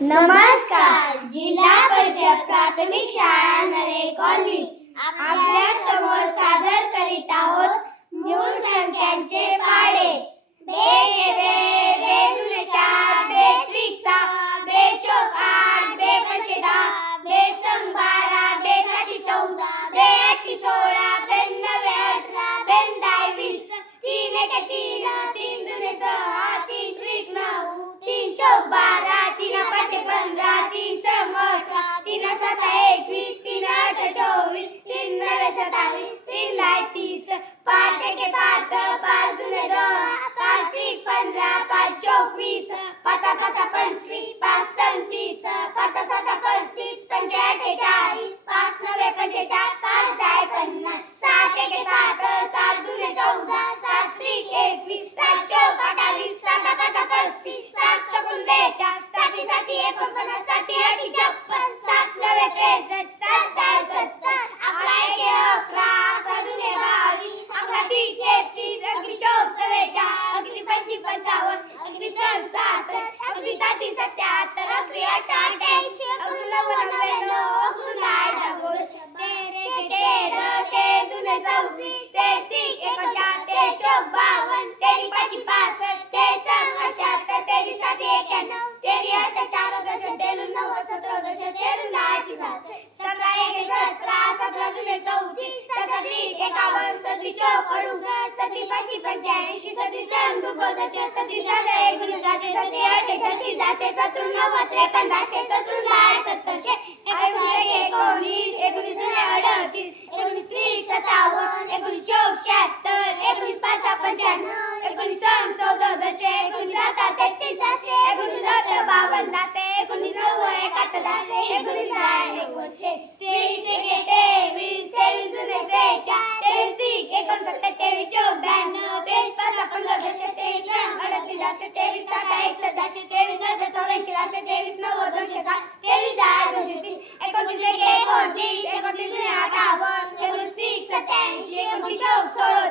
नमस्कार. जिल्हा परिषद प्राथमिक शाळा नरे कॉलनी आपल्या समोर सादर करीत आहोत मूळ संख्यांचे पाढे. बे के बे, बे दुने चार, बे त्रिक सहा, बे चौक आठ, बे पंचे दहा, बे संग बारा, बे साती 14, बे अठ्ठी 16, बे नवे 18, बे दाय 20, तीन एके तीन, तीन दुने सहा, तीन त्रिक 9, तीन चौक 12, तीन पाचे 15, तीन संग 18, तीन साता 21, तीन आठ 24, तीन नवे 27, तीन दाय 30, पाच एके 5, पाच दुने 10, पाच त्रिक 15, पाच चौक 20, पाचा पाचा 25, पाच संग 30, पाचा साता 35, पंचे 48, पाच नवे 45, पाच दाय 50, सात एके 7, सात दुने 14, सात त्रिक 21, सात चौक 28, साता पाचा 35, सात सकून 42, साती साती 49, साती अठी 56, सात नवे 63, सात दाय 70, अकरा एके 11, अकरा दुने 22, अकरा त्रिक 33, अकरी चौक 44, अकरी पंची 55, अकरी संग 66, अकरी साती 77, अकरी अठा 88, अकरी नव्वद 99, अकरून दाय 10, तेरे के 13, ते दुने 26, ते त्रिक 49, ते चौक 52, तेरी पाची 65, ते संग 88, तेरी साती 91, तेरी अठा 14, तेरून 9, 17, तेरून दाय 30, 17 एके 17, 17 दुने 34, 17 त्रिक 51, सती चौक 68, सती पाची 85, सती संग 12, सती सात 19, सती अठे 36, 17 9, 53, 17 दाय 70, 19 19 दुने 38, 19 त्रिक 57, 19 चौक 76, 19 पाचा 95, 19 संग 14, 19 साता 33, 19 आठ 52, 19 नव्वद 71, 19 दाय 90, 23 एके 23, 23 दुने 46, 23 त्रिक 69, 23 चौक 92, 23 पाचा 15, 23 संग 38, 23 साता 61, 23 आठ 84, 23 नव्वद 260, 23 दाय 230, 29 एके 29, 29 दुने 58, 29 त्रिक 87, 29 चौक 16,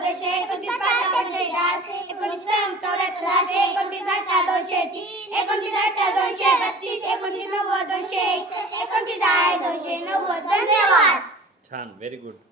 29 पाचा 45, 29 संग 74, 29 आठा 230, 29 आठा 232, 29 नव्वद 261, 29 दाय 290. धन्यवाद. छान, व्हेरी गुड.